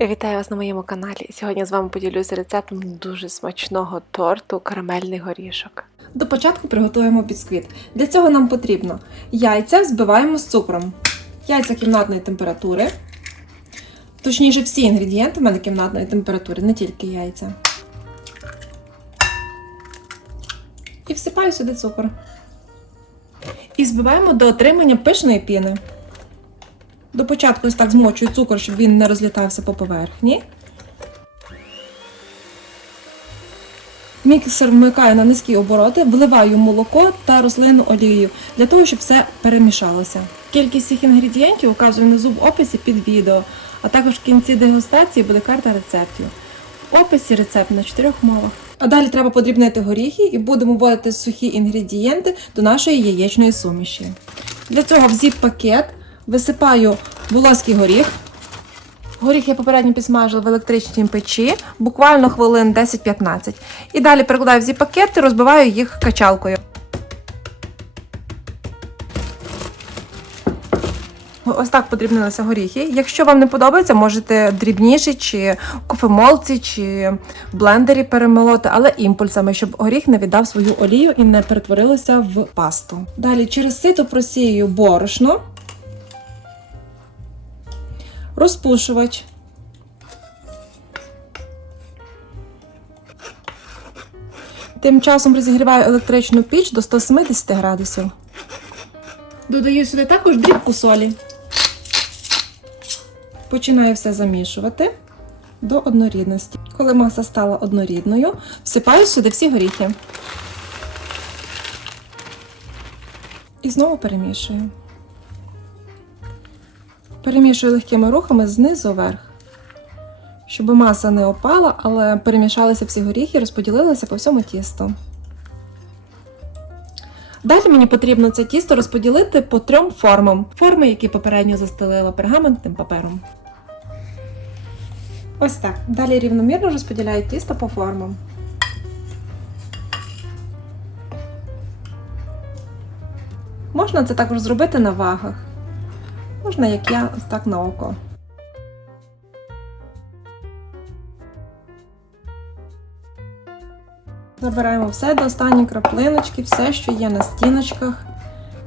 Вітаю вас на моєму каналі. Сьогодні з вами поділюся рецептом дуже смачного торту карамельний горішок. До початку приготуємо бісквіт. Для цього нам потрібно яйця взбиваємо з цукром, яйця кімнатної температури. Точніше, всі інгредієнти в мене кімнатної температури, не тільки яйця. І всипаю сюди цукор. І збиваємо до отримання пишної піни. До початку ось так змочую цукор, щоб він не розлітався по поверхні. Міксер вмикаю на низькі обороти, вливаю молоко та рослинну олію для того, щоб все перемішалося. Кількість цих інгредієнтів указую внизу в описі під відео, а також в кінці дегустації буде карта рецептів. В описі рецепт на чотирьох мовах. А далі треба подрібнити горіхи і будемо вводити сухі інгредієнти до нашої яєчної суміші. Для цього в зіп-пакет висипаю волоський горіх. Горіх я попередньо підсмажила в електричній печі, буквально хвилин 10-15. І далі перекладаю в зіп-пакет розбиваю їх качалкою. Ось так подрібнилися горіхи. Якщо вам не подобається, можете дрібніші, чи в кофемолці, чи в блендері перемолоти, але імпульсами, щоб горіх не віддав свою олію і не перетворилося в пасту. Далі через сито просію борошно, розпушувач. Тим часом розігріваю електричну піч до 170 градусів. Додаю сюди також дрібку солі. Починаю все замішувати до однорідності. Коли маса стала однорідною, всипаю сюди всі горіхи. І знову перемішую. Перемішую легкими рухами знизу вверх, щоб маса не опала, але перемішалися всі горіхи і розподілилися по всьому тісту. Далі мені потрібно це тісто розподілити по трьом формам. Форми, які попередньо застелила пергаментним папером. Ось так. Далі рівномірно розподіляю тісто по формам. Можна це також зробити на вагах. Можна, як я, так на око. Забираємо все до останньої краплиночки, все, що є на стіночках,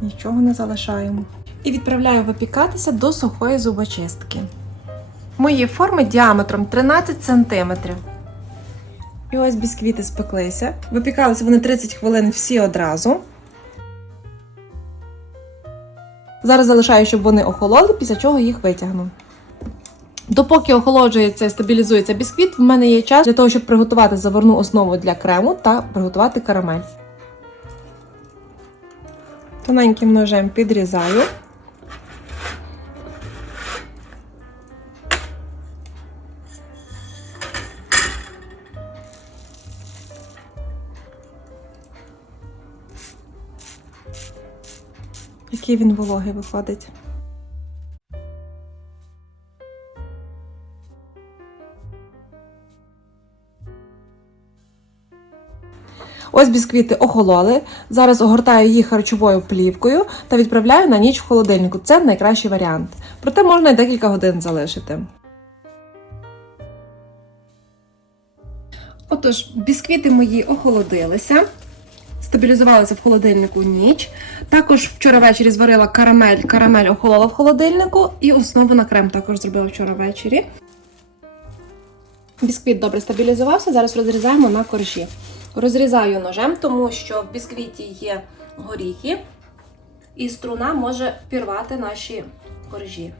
нічого не залишаємо. І відправляю випікатися до сухої зубочистки. Мої форми діаметром 13 см. І ось бісквіти спеклися. Випікалися вони 30 хвилин всі одразу. Зараз залишаю, щоб вони охололи, після чого їх витягну. Допоки охолоджується і стабілізується бісквіт, в мене є час для того, щоб приготувати заварну основу для крему та приготувати карамель. Тоненьким ножем підрізаю. Який він вологий виходить. Ось бісквіти охололи. Зараз огортаю їх харчовою плівкою та відправляю на ніч в холодильнику. Це найкращий варіант. Проте можна і декілька годин залишити. Отож, бісквіти мої охолодилися. Стабілізувалися в холодильнику ніч. Також вчора ввечері зварила карамель. Карамель охолола в холодильнику і основу на крем також зробила вчора ввечері. Бісквіт добре стабілізувався. Зараз розрізаємо на коржі. Розрізаю ножем, тому що в бісквіті є горіхи, і струна може пірвати наші коржі.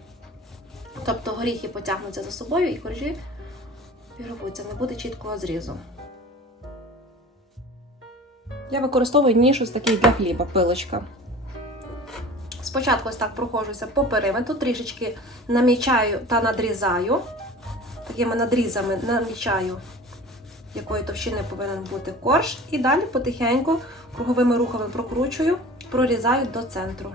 Тобто горіхи потягнуться за собою і коржі пірвуться, не буде чіткого зрізу. Я використовую ніж ось такий для хліба, пилочка. Спочатку ось так проходжуся по периметру, трішечки намічаю та надрізаю. Такими надрізами намічаю якої товщини повинен бути корж. І далі потихеньку круговими рухами прокручую, прорізаю до центру.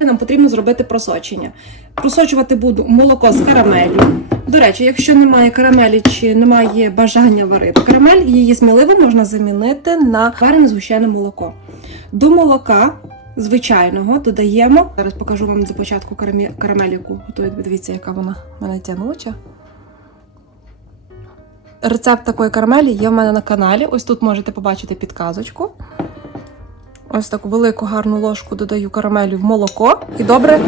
Нам потрібно зробити просочення. Просочувати буду молоко з карамелі. До речі, якщо немає карамелі чи немає бажання варити карамель, її сміливо можна замінити на варене згущене молоко. До молока звичайного додаємо. Зараз покажу вам до початку карамель, яку готую. Дивіться, яка вона в мене тянуча. Рецепт такої карамелі є в мене на каналі. Ось тут можете побачити підказочку. Ось таку велику гарну ложку додаю карамелю в молоко і добре,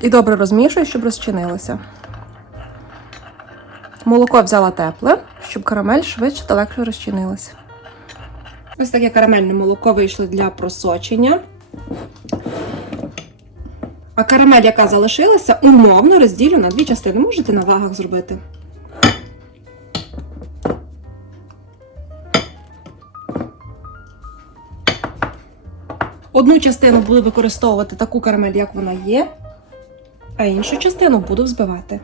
і добре розмішую, щоб розчинилося. Молоко взяла тепле, щоб карамель швидше та легше розчинилася. Ось таке карамельне молоко вийшло для просочення. А карамель, яка залишилася, умовно розділю на дві частини. Можете на вагах зробити. Одну частину буду використовувати таку карамель, як вона є, а іншу частину буду взбивати.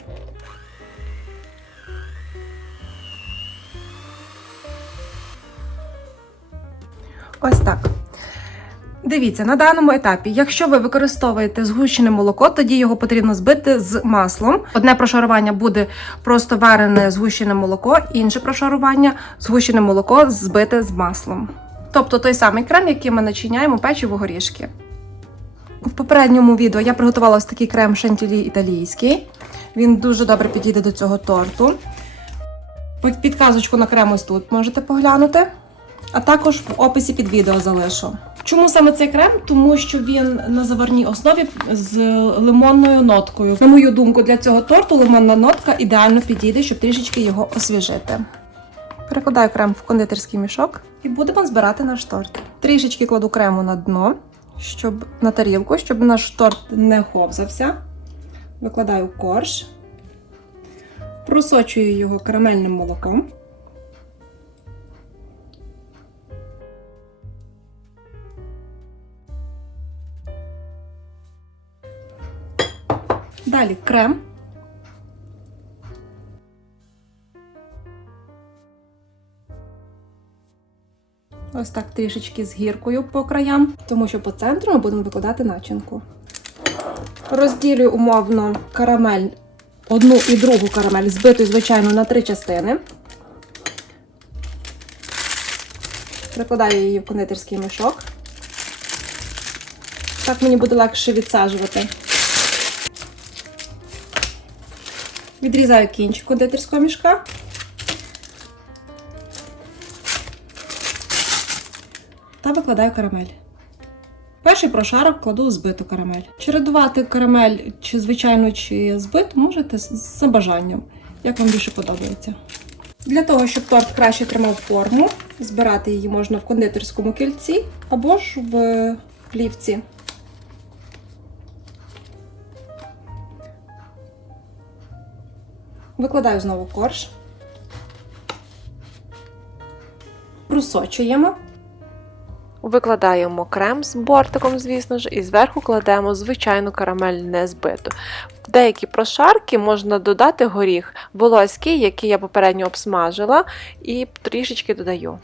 Дивіться, на даному етапі, якщо ви використовуєте згущене молоко, тоді його потрібно збити з маслом. Одне прошарування буде просто варене згущене молоко, інше прошарування згущене молоко збите з маслом. Тобто той самий крем, який ми начиняємо печиво горішки. В попередньому відео я приготувала ось такий крем шантілі італійський. Він дуже добре підійде до цього торту. Підказочку на крем ось тут можете поглянути, а також в описі під відео залишу. Чому саме цей крем? Тому що він на заварній основі з лимонною ноткою. На мою думку, для цього торту лимонна нотка ідеально підійде, щоб трішечки його освіжити. Перекладаю крем в кондитерський мішок і будемо збирати наш торт. Трішечки кладу крему на дно, щоб на тарілку, щоб наш торт не ховзався. Викладаю корж, просочую його карамельним молоком. Далі крем. Ось так трішечки з гіркою по краям, тому що по центру ми будемо викладати начинку. Розділюю умовно карамель, одну і другу карамель, збиту, звичайно, на три частини. Прикладаю її в кондитерський мішок. Так мені буде легше відсаджувати. Відрізаю кінчик кондитерського мішка. Та викладаю карамель. Перший прошарок кладу збиту карамель. Чередувати карамель чи звичайну, чи збиту можете за бажанням, як вам більше подобається. Для того, щоб торт краще тримав форму, збирати її можна в кондитерському кільці або ж в плівці. Викладаю знову корж. Просочуємо. Викладаємо крем з бортиком, звісно ж, і зверху кладемо звичайну карамель не збиту. В деякі прошарки можна додати горіх волоський, який я попередньо обсмажила, і трішечки додаю.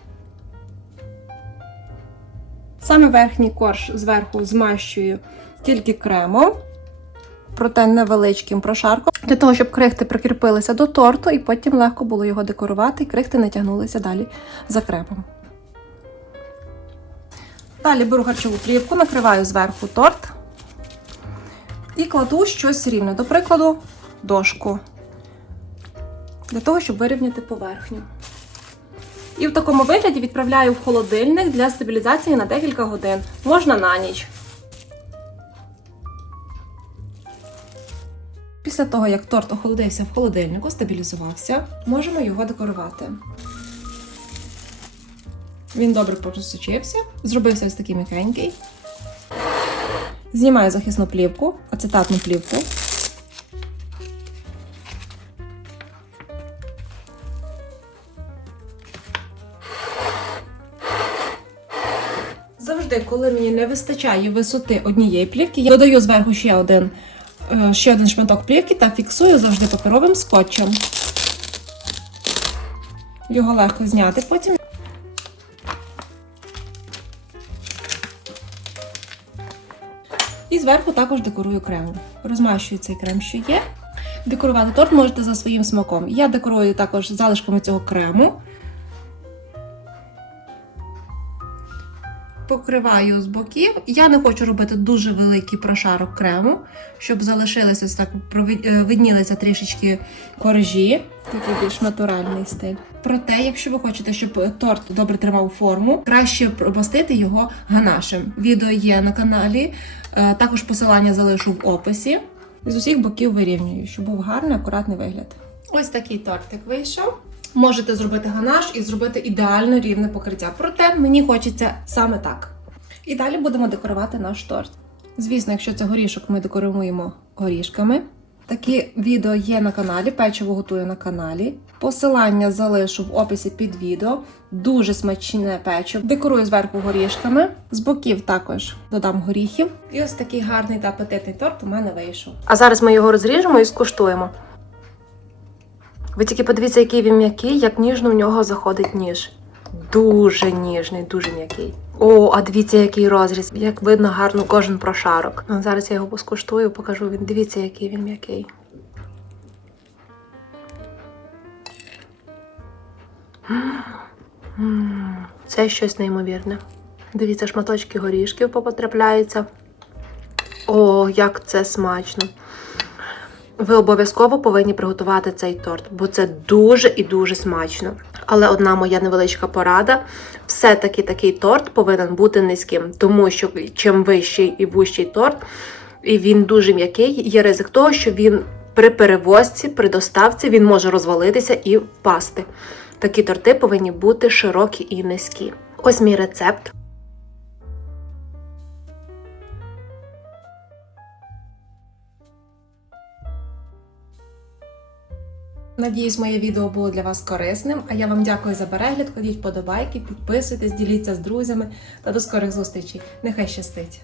Саме верхній корж зверху змащую тільки кремом, проте невеличким прошарком, для того, щоб крихти прикріпилися до торту, і потім легко було його декорувати, і крихти не тягнулися далі за кремом. Далі беру харчову плівку, накриваю зверху торт і кладу щось рівне, до прикладу, дошку, для того, щоб вирівняти поверхню. І в такому вигляді відправляю в холодильник для стабілізації на декілька годин. Можна на ніч. Після того, як торт охолодився в холодильнику, стабілізувався, можемо його декорувати. Він добре просочився, зробився ось такий м'якенький. Знімаю захисну плівку, ацетатну плівку. Завжди, коли мені не вистачає висоти однієї плівки, я додаю зверху ще один, ще один шматок плівки та фіксую завжди паперовим скотчем. Його легко зняти потім. І зверху також декорую кремом. Розмащую цей крем, що є. Декорувати торт можете за своїм смаком. Я декорую також залишками цього крему. Покриваю з боків. Я не хочу робити дуже великий прошарок крему, щоб залишилися так е, виднілися трішечки коржі. Такий більш натуральний стиль. Проте, якщо ви хочете, щоб торт добре тримав форму, краще промастити його ганашем. Відео є на каналі, е, також посилання залишу в описі. З усіх боків вирівнюю, щоб був гарний, акуратний вигляд. Ось такий тортик вийшов. Можете зробити ганаш і зробити ідеально рівне покриття. Проте мені хочеться саме так. І далі будемо декорувати наш торт. Звісно, якщо це горішок, ми декоруємо горішками. Такі відео є на каналі, печиво готую на каналі. Посилання залишу в описі під відео. Дуже смачне печиво. Декорую зверху горішками. З боків також додам горіхів. І ось такий гарний та апетитний торт у мене вийшов. А зараз ми його розріжемо і скуштуємо. Ви тільки подивіться, який він м'який, як ніжно в нього заходить ніж. Дуже ніжний, дуже м'який. О, а дивіться, який розріз. Як видно гарно кожен прошарок. Ну, зараз я його поскуштую, покажу він. Дивіться, який він м'який. Це щось неймовірне. Дивіться, шматочки горішків попотрапляються. О, як це смачно! Ви обов'язково повинні приготувати цей торт, бо це дуже і дуже смачно. Але одна моя невеличка порада: все-таки такий торт повинен бути низьким, тому що чим вищий і вущий торт, і він дуже м'який, є ризик того, що він при перевозці, при доставці він може розвалитися і впасти. Такі торти повинні бути широкі і низькі. Ось мій рецепт. Надіюсь, моє відео було для вас корисним. А я вам дякую за перегляд. Кладіть подобайки, підписуйтесь, діліться з друзями та до скорих зустрічей. Нехай щастить!